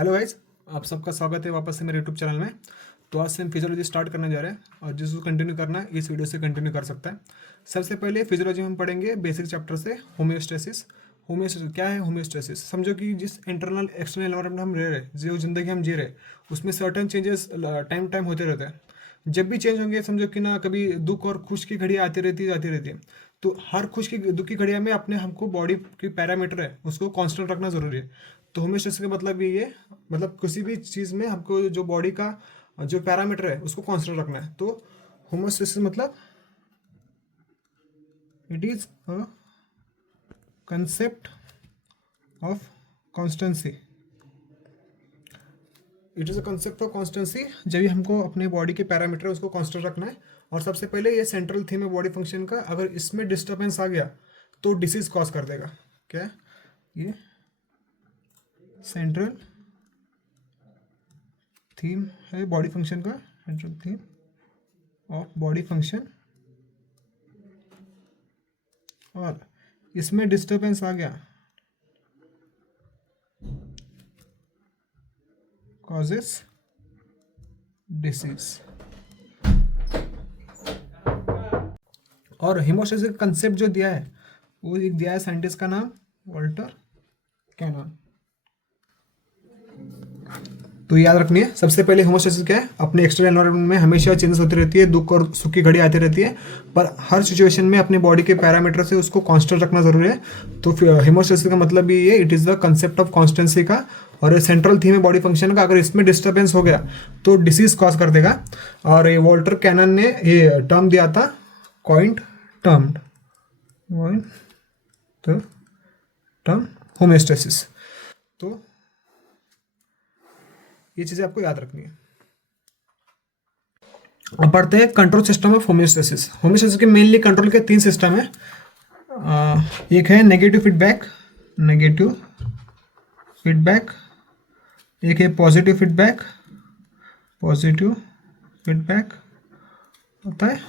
Hello guys, आप सबका स्वागत है वापस से मेरे यूट्यूब चैनल में। तो आज से हम फिजियोलॉजी स्टार्ट करने जा रहे हैं और जिसको कंटिन्यू करना है इस वीडियो से कंटिन्यू कर सकता है। सबसे पहले फिजियोलॉजी में हम पढ़ेंगे बेसिक चैप्टर से होम्योस्टेसिस। होम्योस्टेसिस क्या है? होम्योस्टेसिस समझो कि जिस इंटरनल एक्सटर्नल एनवायरनमेंट हम रह रहे, जो ज़िंदगी हम जी रहे, उसमें सर्टन चेंजेस टाइम टाइम होते रहते हैं। जब भी चेंज होंगे समझो कि ना, कभी दुख और खुश की घड़ी आती रहती है जाती रहती है। तो हर खुश की दुख की घड़िया में अपने हमको बॉडी की पैरामीटर है उसको कांस्टेंट रखना ज़रूरी है। तो होम्योस्टेसिस का मतलब ये मतलब किसी भी चीज़ में हमको जो बॉडी का जो पैरामीटर है उसको कांस्टेंट रखना है। तो होम्योस्टेसिस मतलब it is a concept of constituency. It is a concept of constituency जब भी हमको अपने बॉडी के पैरामीटर है उसको कांस्टेंट रखना है। और सबसे पहले ये सेंट्रल थीम है बॉडी फंक्शन का, अगर इसमें डिस्टर्बेंस आ गया तो डिसीज कॉज कर देगा। क्या है ये? सेंट्रल थीम है बॉडी फंक्शन का, central theme of body function, और इसमें डिस्टर्बेंस आ गया कॉजेस डिसीज। और हेमोस्टेसिस कंसेप्ट जो दिया है वो एक दिया है साइंटिस्ट का नाम वाल्टर कैनन। तो याद रखनी है, सबसे पहले होमोस्टेसिस क्या है? अपने एक्सटर्नल एनवायरनमेंट में हमेशा चेंजेस होती रहती है, दुख और सुख की घड़ी आती रहती है, पर हर सिचुएशन में अपने बॉडी के पैरामीटर से उसको कांस्टेंट रखना जरूरी है। तो हेमोस्टेसिस का मतलब भी ये, it is the concept of constituency का, और ये सेंट्रल थीम है बॉडी फंक्शन का। अगर इसमें डिस्टर्बेंस हो गया तो डिसीज कॉज कर देगा। और ये वॉल्टर कैनन ने ये टर्म दिया था, कॉइंड टर्म होम्योस्टेसिस। तो ये चीज़ें आपको याद रखनी है। अब पढ़ते हैं control system of homeostasis. Homeostasis के मेनली कंट्रोल के 3 सिस्टम है। एक है नेगेटिव फीडबैक, एक है पॉजिटिव फीडबैक होता है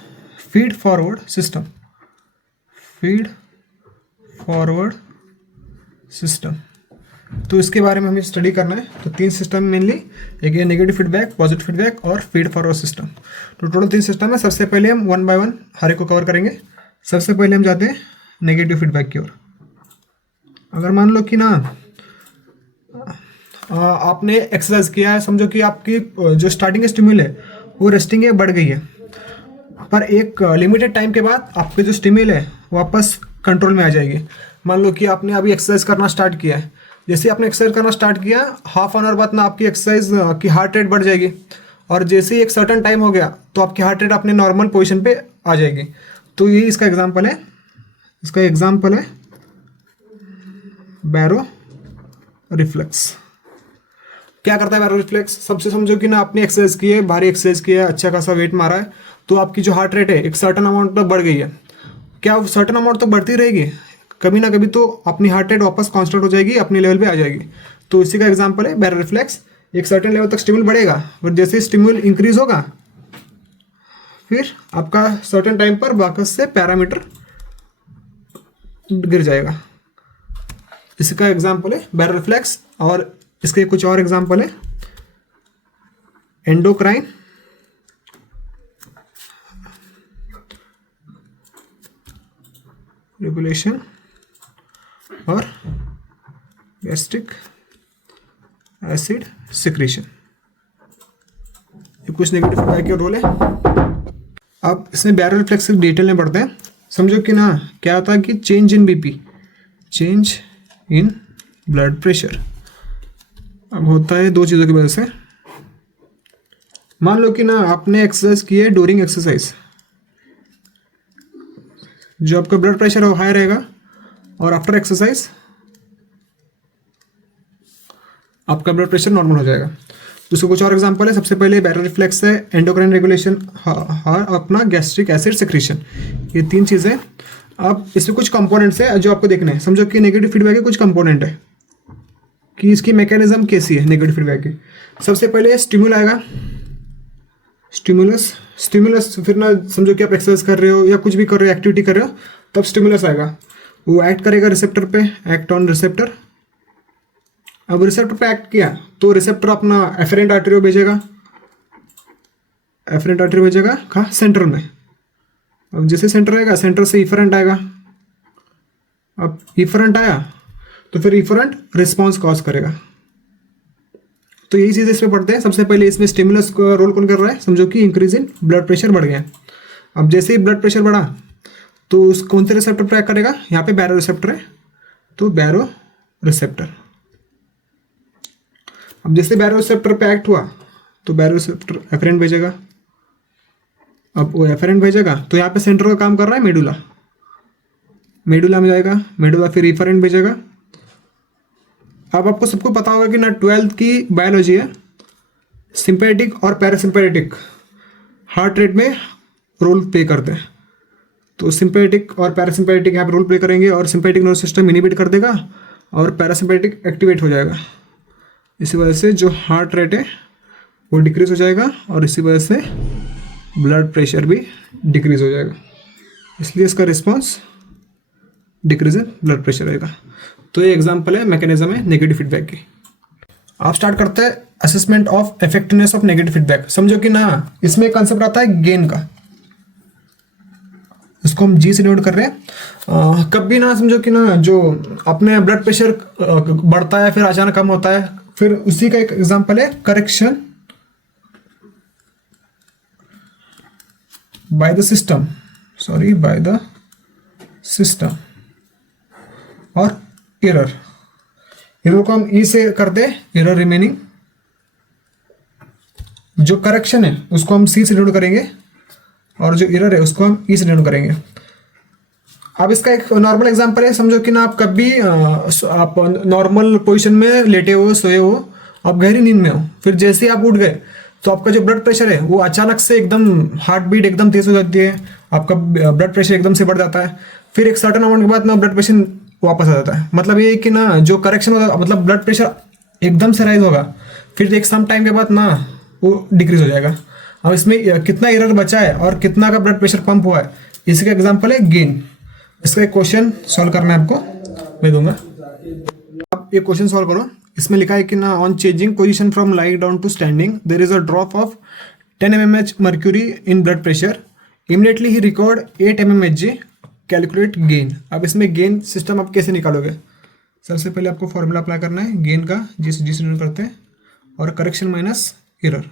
फीड फॉरवर्ड सिस्टम। तो इसके बारे में हमें स्टडी करना है। तो 3 सिस्टम मेनली, एक है नेगेटिव फीडबैक, पॉजिटिव फीडबैक और फीड फॉरवर्ड सिस्टम। तो टोटल 3 सिस्टम है। सबसे पहले हम 1 बाय 1 हर एक को कवर करेंगे। सबसे पहले हम जाते हैं नेगेटिव फीडबैक की ओर। अगर मान लो कि ना आपने एक्सरसाइज किया है, समझो कि आपकी जो स्टार्टिंग स्टिम्युल है वो रेस्टिंग है, बढ़ गई है, पर एक लिमिटेड टाइम के बाद आपके जो स्टिम्युल है वापस कंट्रोल में आ जाएगी। मान लो कि आपने अभी एक्सरसाइज करना स्टार्ट किया है, जैसे आपने एक्सरसाइज करना स्टार्ट किया हाफ एन आवर बाद ना आपकी एक्सरसाइज की हार्ट रेट बढ़ जाएगी, और जैसे ही एक सर्टन टाइम हो गया तो आपकी हार्ट रेट अपने नॉर्मल पोजीशन पे आ जाएगी। तो ये इसका एग्जांपल है बैरो रिफ्लेक्स। क्या करता है बैरो रिफ्लेक्स? सबसे समझो कि ना आपने एक्सरसाइज की है, भारी एक्सरसाइज किया है, अच्छा खासा वेट मारा है, तो आपकी जो हार्ट रेट है एक सर्टन अमाउंट तक बढ़ गई है। क्या वो सर्टन अमाउंट तक बढ़ती रहेगी? कभी ना कभी तो अपनी हार्ट रेट वापस कांस्टेंट हो जाएगी, अपने लेवल पे आ जाएगी। तो इसी का एग्जांपल है बैरो रिफ्लेक्स। एक सर्टेन लेवल तक स्टिम्युल बढ़ेगा, फिर जैसे स्टिम्युल इंक्रीज होगा फिर आपका सर्टेन टाइम पर वापस से पैरामीटर गिर जाएगा। इसका एग्जांपल है बैरो रिफ्लेक्स। और इसके कुछ और एग्जांपल है एंडोक्राइन रेगुलेशन और गैस्ट्रिक एसिड सिक्रीशन। ये कुछ नेगेटिव फीडबैक के रोल है। अब इसमें बैरो रिफ्लेक्स डिटेल में पढ़ते हैं। समझो कि ना क्या होता है कि change in BP, change in blood pressure अब होता है 2 चीज़ों की वजह से। मान लो कि ना आपने एक्सरसाइज की है, ड्यूरिंग एक्सरसाइज जो आपका ब्लड प्रेशर है हाई रहेगा, और आफ्टर एक्सरसाइज आपका ब्लड प्रेशर नॉर्मल हो जाएगा। तो उसका कुछ और एग्जांपल है। सबसे पहले बैरो रिफ्लेक्स है, एंडोक्राइन रेगुलेशन और अपना गैस्ट्रिक एसिड सिक्रीशन। ये 3 चीज़ें। अब इसमें कुछ कंपोनेंट्स है जो आपको देखने हैं। समझो कि नेगेटिव फीडबैक के कुछ कंपोनेंट है कि इसकी मैकेनिज्म कैसी है नेगेटिव फीडबैक की। सबसे पहले स्टिम्युल आएगा, स्टिमुलस फिर ना समझो कि आप एक्सरसाइज कर रहे हो या कुछ भी कर रहे हो, एक्टिविटी कर रहे हो, तब स्टिमुलस आएगा। वो एक्ट करेगा रिसेप्टर पे, एक्ट ऑन रिसेप्टर, अब रिसेप्टर पे एक्ट किया तो रिसेप्टर अपना एफरेंट आर्टरी भेजेगा, एफरेंट आर्टरी भेजेगा कहाँ, सेंटर में। अब जैसे सेंटर आएगा, सेंटर से इफरेंट आएगा। अब इफरेंट आया तो फिर इफरेंट रिस्पॉन्स कॉज करेगा। तो यही चीज़ इसमें पढ़ते हैं। सबसे पहले इसमें स्टिमुलस का रोल कौन कर रहा है, समझो कि इंक्रीज इन ब्लड प्रेशर बढ़ गया। अब जैसे ही ब्लड प्रेशर बढ़ा तो उस कौन से रिसेप्टर पर एक्ट करेगा, यहाँ पे बैरो रिसेप्टर है तो बैरो रिसेप्टर। अब जैसे बैरो रिसेप्टर पे एक्ट हुआ तो बैरो रिसेप्टर एफरेंट भेजेगा। अब वो एफरेंट भेजेगा तो यहाँ पे सेंटर का काम कर रहा है मेडुला, मेडुला में जाएगा, मेडुला फिर इफरेंट भेजेगा। अब आपको सबको पता होगा कि ना 12th की बायोलॉजी है, सिंपैथेटिक और पैरासिम्पैथेटिक हार्ट रेट में रोल प्ले करते हैं। तो सिंपैथेटिक और पैरासिम्पैथेटिक यहाँ पे रोल प्ले करेंगे और सिंपैथेटिक नर्वस सिस्टम इनिबिट कर देगा और पैरासिम्पैथेटिक एक्टिवेट हो जाएगा। इसी वजह से जो हार्ट रेट है वो डिक्रीज हो जाएगा और इसी वजह से ब्लड प्रेशर भी डिक्रीज हो जाएगा, इसलिए इसका response decrease in blood pressure रहेगा। तो ये एग्जांपल है, मैकेनिज्म है नेगेटिव फीडबैक की। आप स्टार्ट करते हैं assessment of effectiveness of negative feedback. समझो कि ना इसमें कंसेप्ट आता है गेन का, इसको हम जी से नोट कर रहे हैं। कभी ना समझो कि ना जो अपने ब्लड प्रेशर बढ़ता है फिर अचानक कम होता है, फिर उसी का एक एग्जांपल है correction by the system, sorry by the system और एरर। एरर को हम ई से करते हैं, एरर रिमेनिंग। जो करेक्शन है उसको हम सी से नोट करेंगे और जो एरर है उसको हम ई से नोट करेंगे। अब इसका एक नॉर्मल एग्जांपल है, समझो कि ना आप कभी आप नॉर्मल पोजीशन में लेटे हो, सोए हो, आप गहरी नींद में हो, फिर जैसे ही आप उठ गए तो आपका जो ब्लड प्रेशर है वो अचानक से एकदम हार्ट बीट एकदम तेज हो जाती है, आपका ब्लड प्रेशर एकदम से बढ़ जाता है। फिर एक सर्टेन अमाउंट के बाद ना ब्लड प्रेशर वापस आ जाता है। मतलब ये कि ना जो करेक्शन होगा, मतलब ब्लड प्रेशर एकदम से राइज होगा, फिर एक सम टाइम के बाद ना वो डिक्रीज हो जाएगा। अब इसमें कितना एरर बचा है और कितना का ब्लड प्रेशर पंप हुआ है, इसका एग्जांपल है गेन। इसका एक क्वेश्चन सॉल्व करना है आपको, मैं दूंगा। आप ये क्वेश्चन सॉल्व करो। इसमें लिखा है कि ना on changing position from lying down to standing there is a drop of 10 mmHg mercury in blood pressure, immediately ही रिकॉर्ड 8 mmHg, कैलकुलेट गेन। अब इसमें गेन सिस्टम आप कैसे निकालोगे, सबसे पहले आपको फॉर्मूला अप्लाई करना है गेन का, जिस करते हैं, और करेक्शन माइनस एरर।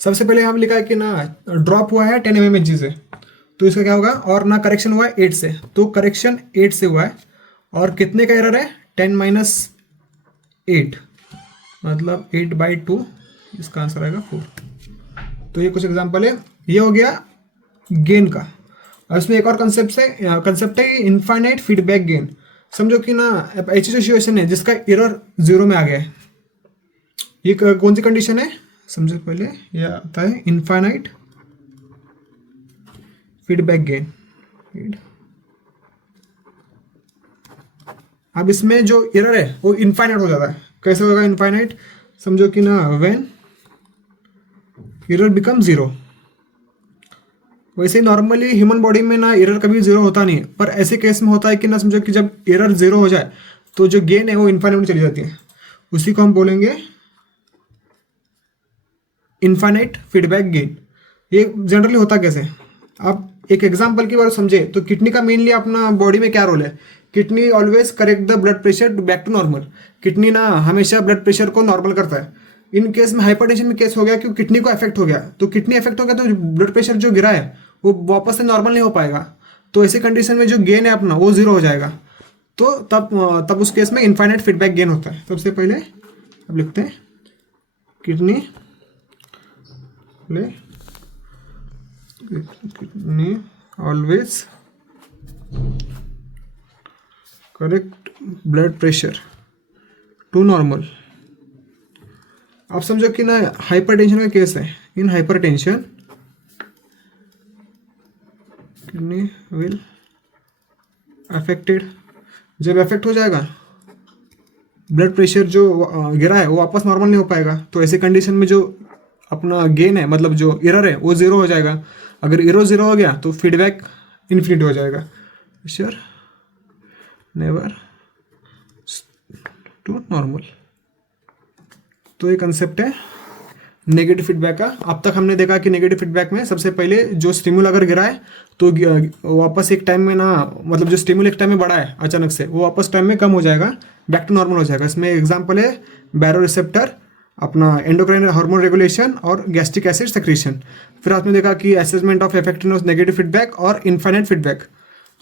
सबसे पहले हम लिखा है कि ना ड्रॉप हुआ है 10 mmHg से, तो इसका क्या होगा, और ना करेक्शन हुआ है 8 से, तो करेक्शन 8 से हुआ है और कितने का एरर है 10 माइनस 8, मतलब 8/2, इसका आंसर आएगा 4। तो ये कुछ एग्जांपल है, ये हो गया गेन का। और इसमें एक और कंसेप्ट है इनफाइनाइट फीडबैक गेन। समझो कि ना ऐसी सिचुएशन है जिसका एरर 0 में आ गया है, ये कौन सी कंडीशन है, समझो पहले ये आता है इनफाइनाइट फीडबैक गेन। अब इसमें जो एरर है वो इनफाइनाइट हो जाता है। कैसे होगा इनफाइनाइट, समझो कि ना व्हेन एरर बिकम 0। वैसे नॉर्मली ह्यूमन बॉडी में ना एरर कभी 0 होता नहीं है, पर ऐसे केस में होता है कि ना समझो कि जब एरर 0 हो जाए तो जो गेन है वो इनफाइनाइट में चली जाती है, उसी को हम बोलेंगे इनफाइनाइट फीडबैक गेन। ये जनरली होता कैसे, आप एक एग्जांपल की बार समझे तो किडनी का मेनली अपना बॉडी में क्या रोल है, kidney always correct the blood pressure back to normal. Kidney ना हमेशा ब्लड प्रेशर को नॉर्मल करता है। इन केस में हाइपरटेंशन में केस हो गया कि किडनी को इफेक्ट हो गया, तो किडनी इफेक्ट हो गया तो ब्लड प्रेशर जो गिरा है वो वापस से नॉर्मल नहीं हो पाएगा, तो ऐसी कंडीशन में जो गेन है अपना वो 0 हो जाएगा। तो तब उस केस में इनफाइनाइट फीडबैक गेन होता है। सबसे पहले अब लिखते हैं kidney always correct blood pressure to normal. आप समझो कि ना हाइपरटेंशन का केस है, in hypertension kidney will affected. जब अफेक्ट हो जाएगा ब्लड प्रेशर जो गिरा है वो वापस नॉर्मल नहीं हो पाएगा, तो ऐसे कंडीशन में जो अपना गेन है मतलब जो एरर है वो 0 हो जाएगा। अगर एरर 0 हो गया तो फीडबैक इन्फिनिटी हो जाएगा, प्रेशर नेवर टू नॉर्मल। तो ये कंसेप्ट है नेगेटिव फीडबैक का। अब तक हमने देखा कि नेगेटिव फीडबैक में सबसे पहले जो स्टिमुल अगर गिरा है तो वापस एक टाइम में ना, मतलब जो स्टिमुल एक टाइम में बढ़ा है अचानक से, वो वापस टाइम में कम हो जाएगा, बैक टू नॉर्मल हो जाएगा। इसमें एग्जांपल है बैरो रिसेप्टर, अपना एंडोक्राइन हार्मोन रेगुलेशन और गैस्ट्रिक एसिड सेक्रेशन। फिर आपने देखा कि assessment of effectiveness negative feedback और इनफाइनाइट फीडबैक।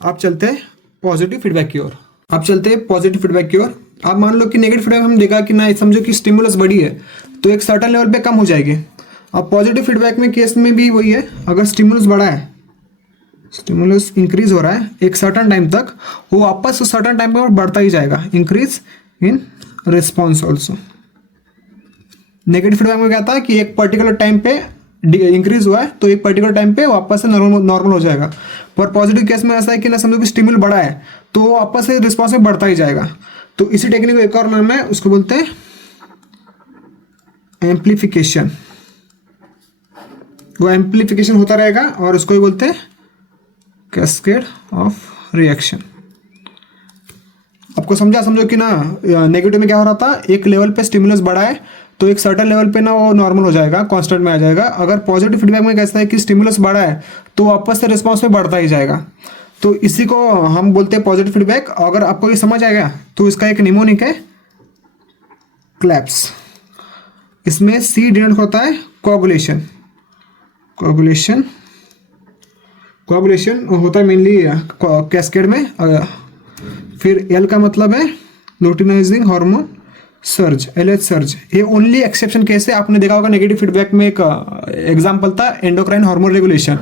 आप चलते हैं पॉजिटिव फीडबैक की ओर। आप चलते हैं पॉजिटिव फीडबैक की ओर। आप मान लो कि नेगेटिव फीडबैक हम देखा कि ना, समझो कि स्टिमुलस बढ़ी है तो एक सर्टेन लेवल पे कम हो जाएगी। अब पॉजिटिव फीडबैक में केस में भी वही है, अगर स्टिमुलस बढ़ा है, स्टिमुलस इंक्रीज हो रहा है एक सर्टेन टाइम तक, वो वापस उस सर्टेन टाइम पर बढ़ता ही जाएगा, increase in response also. Negative feedback में क्या था कि एक पर्टिकुलर टाइम पे इंक्रीज हुआ है तो एक पर्टिकुलर टाइम पे वापस से नॉर्मल हो जाएगा। पर पॉजिटिव केस में ऐसा है कि ना, समझो कि स्टिमुल बढ़ा है तो वो वापस से रिस्पॉन्स में बढ़ता ही जाएगा। तो इसी टेक्निक को एक और नाम है, उसको बोलते हैं एम्प्लीफिकेशन। वो एम्प्लीफिकेशन होता रहेगा और उसको ही बोलते हैं कैस्केड ऑफ रिएक्शन। आपको समझो कि ना, नेगेटिव में क्या हो रहा था, एक लेवल पे स्टिमुलस बढ़ा है तो एक सर्टेन लेवल पे ना वो नॉर्मल हो जाएगा, कांस्टेंट में आ जाएगा। अगर पॉजिटिव फीडबैक में कैसा है कि स्टिमुलस बढ़ा है तो वापस से रिस्पॉन्स में बढ़ता ही जाएगा। तो इसी को हम बोलते हैं पॉजिटिव फीडबैक। अगर आपको ये समझ आ गया तो इसका एक निमोनिक है क्लैप्स। इसमें सी डिनोट होता है कोगुलेशन। कोगुलेशन होता है मेनली कैस्केड में। फिर एल का मतलब है luteinising hormone surge, LH surge. ये ओनली एक्सेप्शन केस है। आपने देखा होगा नेगेटिव फीडबैक में एक एग्जांपल था एंडोक्राइन हार्मोन रेगुलेशन।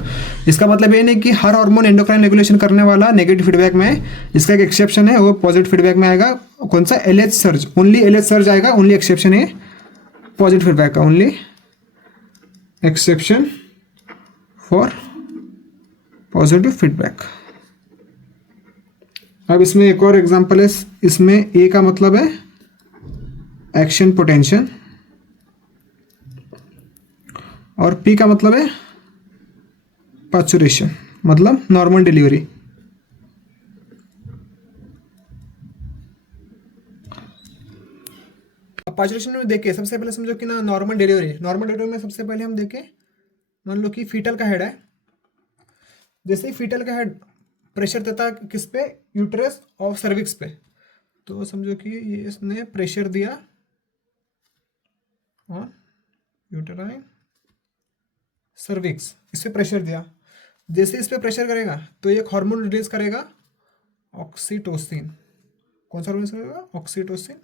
इसका मतलब ये नहीं कि हर हार्मोन एंडोक्राइन रेगुलेशन करने वाला नेगेटिव फीडबैक में है। इसका एक एक्सेप्शन है, वो पॉजिटिव फीडबैक में आएगा। कौन सा? LH surge, only LH surge आएगा। ओनली एक्सेप्शन है पॉजिटिव फीडबैक का, only exception for positive feedback. अब इसमें एक और एग्जांपल है। इसमें ए का मतलब है एक्शन पोटेंशियल और पी का मतलब है पार्चुरेशन, मतलब नॉर्मल डिलीवरी। अब पार्चुरेशन में देखे सबसे पहले समझो कि ना, नॉर्मल डिलीवरी में सबसे पहले हम देखें, मान लो कि फीटल का हेड है। जैसे ही फीटल का हेड प्रेशर देता है किस पे? यूट्रस और सर्विक्स पे। तो समझो कि ये इसने प्रेशर दिया और यूटेराइन सर्विक्स, इस पे प्रेशर दिया। जैसे इस पे प्रेशर करेगा तो एक हार्मोन रिलीज करेगा, ऑक्सीटोसिन। कौन सा रिलीज करेगा? ऑक्सीटोसिन।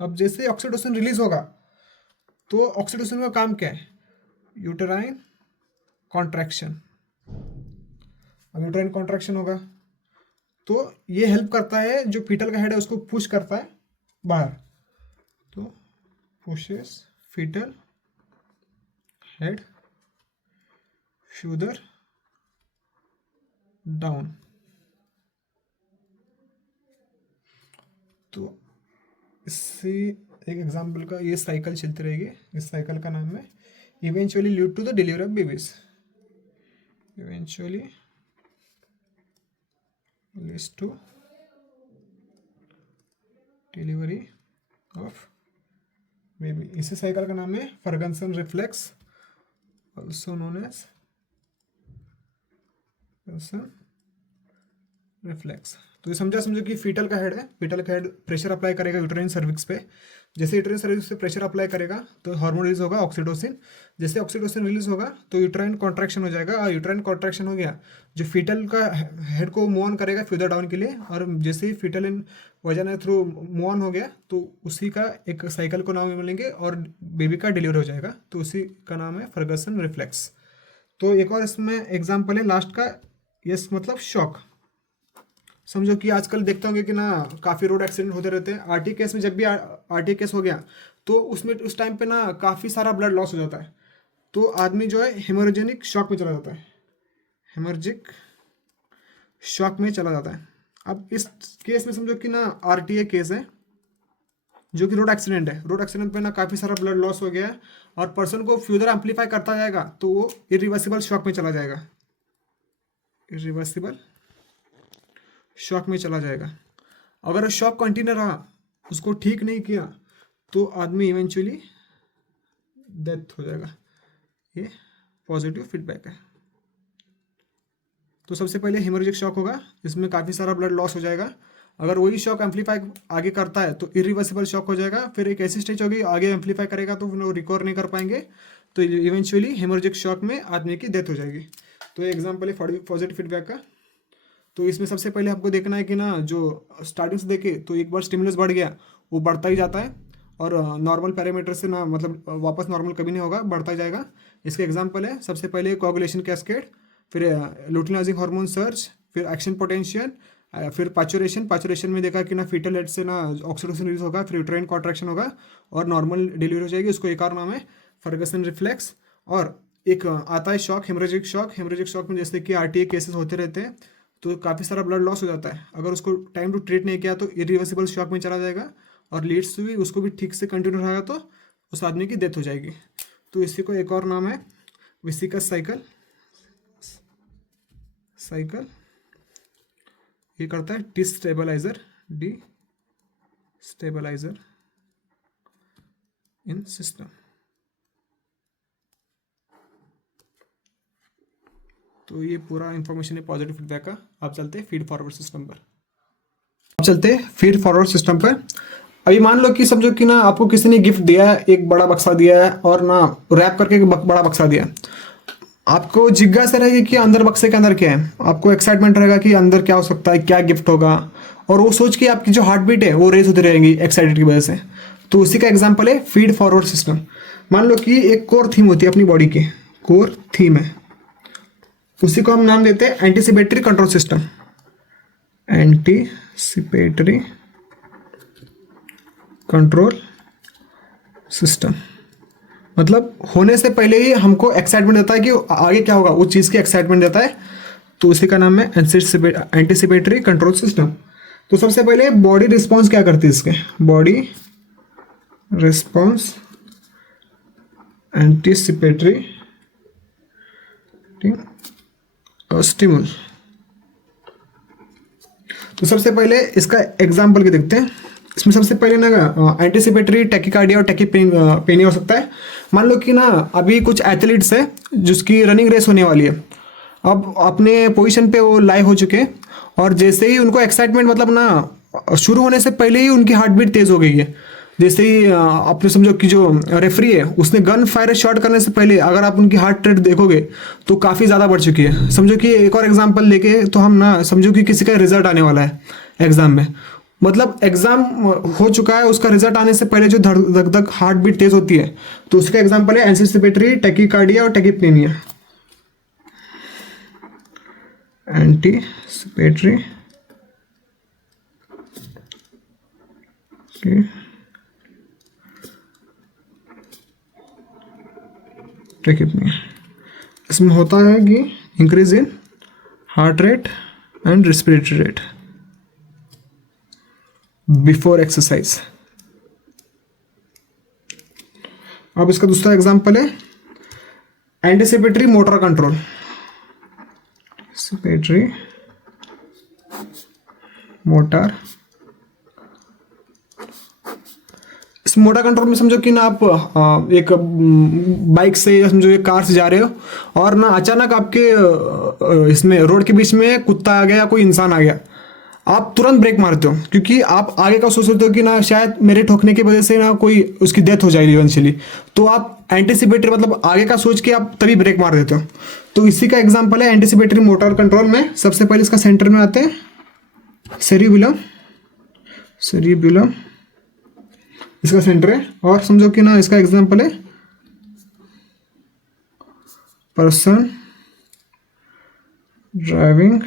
अब जैसे ऑक्सीटोसिन रिलीज होगा तो ऑक्सीटोसिन का काम क्या है? Uterine contraction. अब यूटेराइन कॉन्ट्रैक्शन होगा तो ये हेल्प करता है, जो फीटल का हेड है उसको पुश करता है बाहर। तो pushes fetal head further down. तो इससे एक एग्जांपल का ये साइकिल चलती रहेगी। इस साइकिल का नाम है eventually lead to the delivery of babies. Eventually leads to delivery of baby. इसी साइकिल का नाम है Ferguson reflex, also known as Ferguson reflex. तो ये समझो कि फीटल का हेड प्रेशर अप्लाई करेगा यूट्राइन सर्विक्स पे। जैसे यूट्राइन सर्विक्स पे प्रेशर अप्लाई करेगा तो हार्मोन रिलीज होगा ऑक्सीटोसिन। जैसे ऑक्सीटोसिन रिलीज होगा तो यूट्राइन कॉन्ट्रैक्शन हो जाएगा, और यूट्राइन कॉन्ट्रैक्शन हो गया जो फीटल का हेड को मूव ऑन करेगा फर्दर डाउन के लिए। और जैसे ही फीटल इन वजन थ्रू मूव ऑन हो गया तो उसी का एक साइकिल को नाम मिलेंगे और बेबी का डिलीवरी हो जाएगा। तो उसी का नाम है फर्गसन रिफ्लेक्स। तो एक और इसमें एग्जाम्पल है लास्ट का, यस मतलब शॉक। समझो कि आजकल देखते होंगे कि ना, काफ़ी रोड एक्सीडेंट होते रहते हैं। आरटी केस में जब भी आरटी केस हो गया तो उसमें उस टाइम पे ना काफ़ी सारा ब्लड लॉस हो जाता है, तो आदमी जो है हेमोरेजिक शॉक में चला जाता है। हेमोरेजिक शॉक में चला जाता है। अब इस केस में समझो कि ना आरटीए केस है, जो कि रोड एक्सीडेंट है। रोड एक्सीडेंट पे ना काफ़ी सारा ब्लड लॉस हो गया है और पर्सन को फ्यूदर एम्पलीफाई करता जाएगा तो वो इरिवर्सिबल शॉक में चला जाएगा। इरिवर्सिबल शॉक में चला जाएगा। अगर शॉक कंटिन्यू रहा, उसको ठीक नहीं किया, तो आदमी इवेंचुअली डेथ हो जाएगा, ये पॉजिटिव फीडबैक है। तो सबसे पहले हेमोरेजिक शॉक होगा, इसमें काफ़ी सारा ब्लड लॉस हो जाएगा। अगर वही शॉक एम्पलीफाई आगे करता है तो इरिवर्सिबल शॉक हो जाएगा। फिर एक ऐसी स्टेज होगी आगे एम्पलीफाई करेगा तो वो रिकवर नहीं कर पाएंगे, तो इवेंचुअली हेमोरेजिक शॉक में आदमी की डेथ हो जाएगी। तो ये एग्जाम्पल है पॉजिटिव फीडबैक का। तो इसमें सबसे पहले आपको देखना है कि ना जो स्टार्टिंग से देखे तो एक बार स्टिमुलस बढ़ गया वो बढ़ता ही जाता है, और नॉर्मल पैरामीटर से ना मतलब वापस नॉर्मल कभी नहीं होगा, बढ़ता ही जाएगा। इसके एग्जांपल है सबसे पहले कोगुलेशन कैस्केड, फिर लुटिनाइजिंग हार्मोन सर्च, फिर एक्शन पोटेंशियल, फिर पैचुरेशन में देखा कि ना फीटल हेड से ना ऑक्सीटोसिन रिलीज होगा, फिर यूट्राइन कॉन्ट्रैक्शन होगा और नॉर्मल डिलीवरी हो जाएगी। उसको एक और नाम है फर्गसन रिफ्लेक्स। और एक आता है shock, haemorrhagic shock. Haemorrhagic shock में जैसे कि आरटीए केसेस होते रहते हैं तो काफ़ी सारा ब्लड लॉस हो जाता है। अगर उसको टाइम टू ट्रीट नहीं किया तो इरिवर्सिबल शॉक में चला जाएगा, और लीड्स भी उसको भी ठीक से कंटिन्यू रहेगा तो उस आदमी की डेथ हो जाएगी। तो इसी को एक और नाम है विसिकस साइकिल। ये करता है डिस्टेबलाइजर इन सिस्टम। तो ये पूरा इंफॉर्मेशन है पॉजिटिव फीडबैक का। आप चलते हैं फीड फॉरवर्ड सिस्टम पर। अभी मान लो कि समझो कि ना आपको किसी ने गिफ्ट दिया है, एक बड़ा बक्सा दिया है और ना रैप करके एक बड़ा बक्सा दिया है। आपको जिज्ञासा रहेगी कि अंदर बक्से के अंदर क्या है, आपको एक्साइटमेंट रहेगा कि अंदर क्या हो सकता है, क्या गिफ्ट होगा, और वो सोच के आपकी जो हार्ट बीट है वो रेस होती रहेगी एक्साइटेड की वजह से। तो उसी का एग्जाम्पल है फीड फॉरवर्ड सिस्टम। मान लो कि एक कोर थीम होती है अपनी बॉडी की, कोर थीम है, उसी को हम नाम देते हैं anticipatory control system. Anticipatory control system मतलब होने से पहले ही हमको एक्साइटमेंट देता है कि आगे क्या होगा, उस चीज़ की एक्साइटमेंट देता है। तो उसी का नाम है एंटीसिपेटरी कंट्रोल सिस्टम। तो सबसे पहले बॉडी रिस्पॉन्स क्या करती है इसके, बॉडी रिस्पॉन्स एंटीसिपेटरी स्टिमुल। तो सबसे पहले इसका एग्जाम्पल के देखते हैं। इसमें सबसे पहले ना एंटीसिपेटरी टैकीकार्डिया और टैकीपेनिया हो सकता है। मान लो कि ना अभी कुछ एथलीट्स है जिसकी रनिंग रेस होने वाली है, अब अपने पोजीशन पे वो लाइव हो चुके हैं, और जैसे ही उनको एक्साइटमेंट मतलब ना शुरू होने से पहले ही उनकी हार्ट बीट तेज हो गई है। जैसे ही आपने समझो कि जो रेफरी है उसने गन फायर शॉट करने से पहले अगर आप उनकी हार्ट रेट देखोगे तो काफ़ी ज़्यादा बढ़ चुकी है। समझो कि एक और एग्जांपल लेके तो हम ना समझो कि किसी का रिजल्ट आने वाला है एग्जाम में, मतलब एग्जाम हो चुका है, उसका रिजल्ट आने से पहले जो धक धक हार्ट बीट तेज होती है, तो उसका एग्जांपल है एंटीसिपेटरी टैकीकार्डिया और टैकीपेनिया। एंटीसिपेटरी टैकीपेनिया, इसमें होता है कि increase in heart rate and respiratory rate before exercise. अब इसका दूसरा एग्जांपल है anticipatory motor control. Anticipatory motor, इस मोटर कंट्रोल में समझो कि ना आप एक बाइक से या समझो एक कार से जा रहे हो और ना अचानक आपके इसमें रोड के बीच में कुत्ता आ गया, कोई इंसान आ गया, आप तुरंत ब्रेक मारते हो क्योंकि आप आगे का सोच रहे हो कि ना शायद मेरे ठोकने की वजह से ना कोई उसकी डेथ हो जाएगी इवेंचुअली। तो आप एंटीसिपेटरी मतलब आगे का सोच के आप तभी ब्रेक मार देते हो। तो इसी का एग्जांपल है एंटीसिपेटरी मोटर कंट्रोल में। सबसे पहले इसका सेंटर में आते हैं सेरिबेलम, इसका सेंटर है। और समझो कि ना इसका एग्जांपल है person driving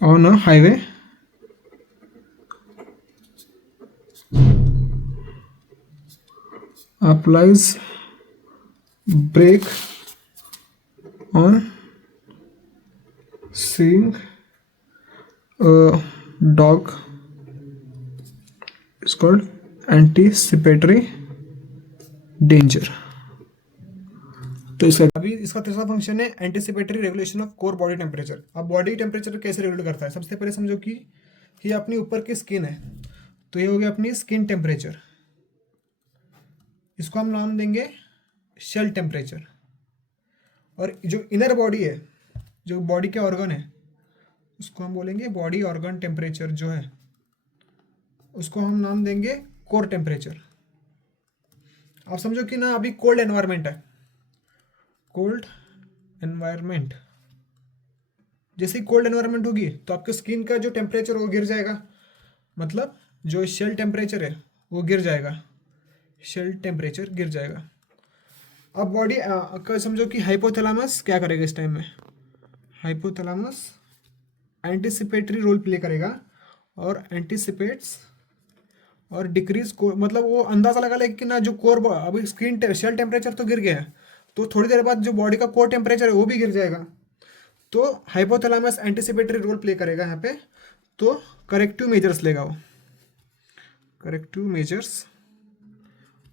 on a highway applies brake on seeing a dog is called anticipatory danger। तो इसका तीसरा फंक्शन है anticipatory regulation of core body temperature. अब बॉडी टेम्परेचर कैसे रेगुलेट करता है, सबसे पहले समझो कि ये अपनी ऊपर की स्किन है, तो ये हो गया अपनी स्किन टेम्परेचर। इसको हम नाम देंगे सेल टेम्परेचर। और जो इनर बॉडी है, जो बॉडी के ऑर्गन है, उसको हम बोलेंगे बॉडी ऑर्गन टेम्परेचर जो है, उसको हम नाम देंगे कोर टेम्परेचर। आप समझो कि ना अभी कोल्ड एनवायरनमेंट है, कोल्ड एनवायरनमेंट, जैसे ही कोल्ड एनवायरनमेंट होगी तो आपके स्किन का जो टेम्परेचर वो गिर जाएगा, मतलब जो सेल टेम्परेचर है वो गिर जाएगा, सेल टेम्परेचर गिर जाएगा। अब बॉडी का समझो कि हाइपोथैलेमस क्या करेगा इस टाइम में, हाइपोथैलेमस एंटिसिपेटरी रोल प्ले करेगा और एंटिसिपेट्स और डिक्रीज को, मतलब वो अंदाजा लगा लेगा कि ना जो कोर, अभी स्किन सेल टेम्परेचर तो गिर गया है, तो थोड़ी देर बाद जो बॉडी का कोर टेम्परेचर है वो भी गिर जाएगा। तो हाइपोथैलेमस एंटिसिपेटरी रोल प्ले करेगा यहाँ पे, तो करेक्टिव मेजर्स लेगा वो, करेक्टिव मेजर्स,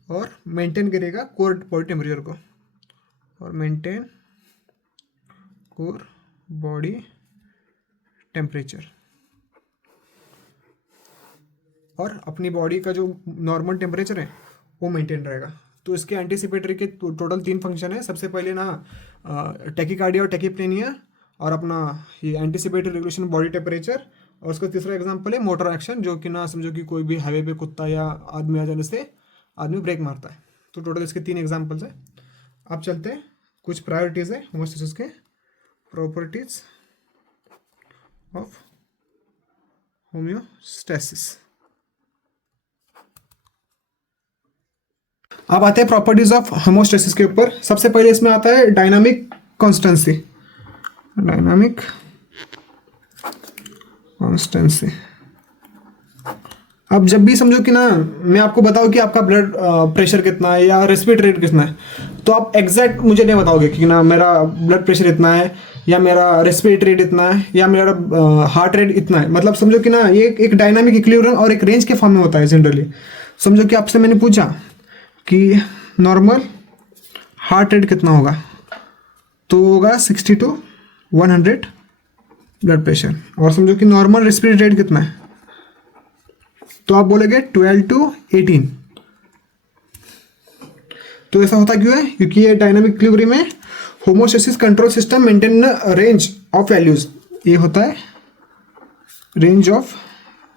और मेंटेन करेगा कोर बॉडी टेम्परेचर को, और मेंटेन कोर बॉडी टेम्परेचर, और अपनी बॉडी का जो नॉर्मल टेम्परेचर है वो मेंटेन रहेगा। तो इसके एंटीसिपेटरी के टोटल 3 फंक्शन है। सबसे पहले ना टैकीकार्डिया और टैकीप्नेनिया, और अपना ये एंटीसिपेटरी रेगुलेशन बॉडी टेम्परेचर, और उसका तीसरा एग्जांपल है मोटर एक्शन, जो कि ना समझो कि कोई भी हाईवे पे कुत्ता या आदमी आ जाने से आदमी ब्रेक मारता है। तो टोटल इसके 3 एग्जांपल्स है। अब चलते हैं, कुछ प्रायोरिटीज़ है होमोस्टेसिस के, प्रॉपर्टीज ऑफ होम्योस्टेसिस। अब आते हैं प्रॉपर्टीज ऑफ होमोस्टेसिस के ऊपर। सबसे पहले इसमें आता है डायनामिक कॉन्स्टेंसी, डायनामिक कॉन्स्टेंसी। अब जब भी समझो कि ना मैं आपको बताऊं कि आपका ब्लड प्रेशर कितना है या रेस्पिरेटरी रेट कितना है, तो आप एग्जैक्ट मुझे नहीं बताओगे कि ना मेरा ब्लड प्रेशर इतना है या मेरा रेस्पिरेटरी रेट इतना है या मेरा हार्ट रेट इतना है। मतलब समझो कि ना ये एक डायनामिक इक्विलिब्रियम और एक रेंज के फॉर्म में होता है जनरली। समझो कि आपसे मैंने पूछा कि नॉर्मल हार्ट रेट कितना होगा, तो होगा 60 to 100 ब्लड प्रेशर। और समझो कि नॉर्मल रेस्पिरेटरी रेट कितना है, तो आप बोलेंगे 12 to 18। तो ऐसा होता क्यों है, क्योंकि ये डायनामिक इक्विलिब्रियम में homeostasis control system maintain range of values, ये होता है रेंज ऑफ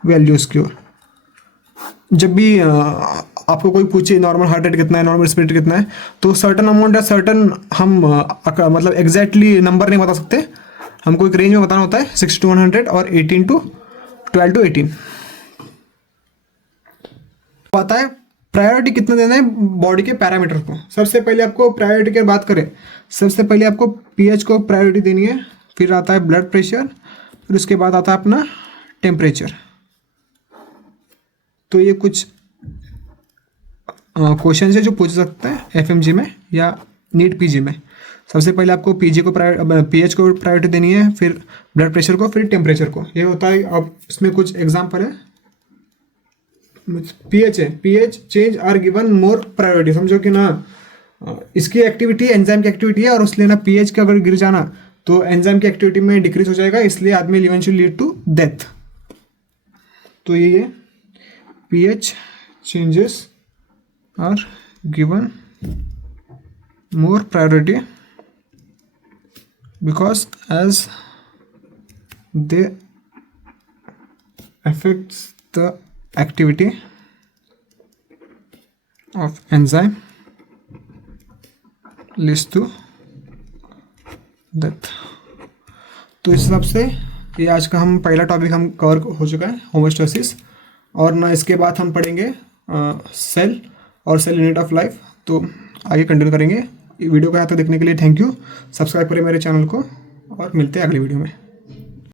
वैल्यूज की ओर। जब भी आपको कोई पूछे नॉर्मल हार्ट रेट कितना है, नॉर्मल रेस्पिरेटरी कितना है, तो सर्टन अमाउंट या सर्टन हम मतलब एग्जैक्टली नंबर नहीं बता सकते, हमको एक रेंज में बताना होता है 60 to 100 और 12 to 18। पता है प्रायोरिटी कितना देना है बॉडी के पैरामीटर को। सबसे पहले आपको प्रायोरिटी की बात करें, सबसे पहले आपको पीएच को प्रायोरिटी देनी है, फिर आता है ब्लड प्रेशर, फिर उसके बाद आता है अपना टेम्परेचर। तो ये कुछ क्वेश्चन है जो पूछ सकते हैं एफएमजी में या नीट पीजी में। सबसे पहले आपको पीएच को प्रायोरिटी देनी है, फिर ब्लड प्रेशर को, फिर टेम्परेचर को। ये होता है। अब इसमें कुछ एग्जांपल है, पीएच है, pH change are given more priority. समझो कि ना इसकी एक्टिविटी एंजाइम की एक्टिविटी है, और उसलिए ना पीएच का अगर गिर जाना तो एंजाइम की एक्टिविटी में डिक्रीज हो जाएगा, इसलिए आदमी इवेंचुअली लीड टू डेथ। तो ये pH changes are given more priority because as they affects the activity of enzyme leads to death। तो इस हिसाब से ये आज का हम पहला टॉपिक हम कवर हो चुका है, होमोस्टेसिस। और ना इसके बाद हम पढ़ेंगे सेल और सेल यूनिट ऑफ लाइफ। तो आगे कंटिन्यू करेंगे। वीडियो को यहाँ तक देखने के लिए थैंक यू। सब्सक्राइब करें मेरे चैनल को और मिलते हैं अगली वीडियो में।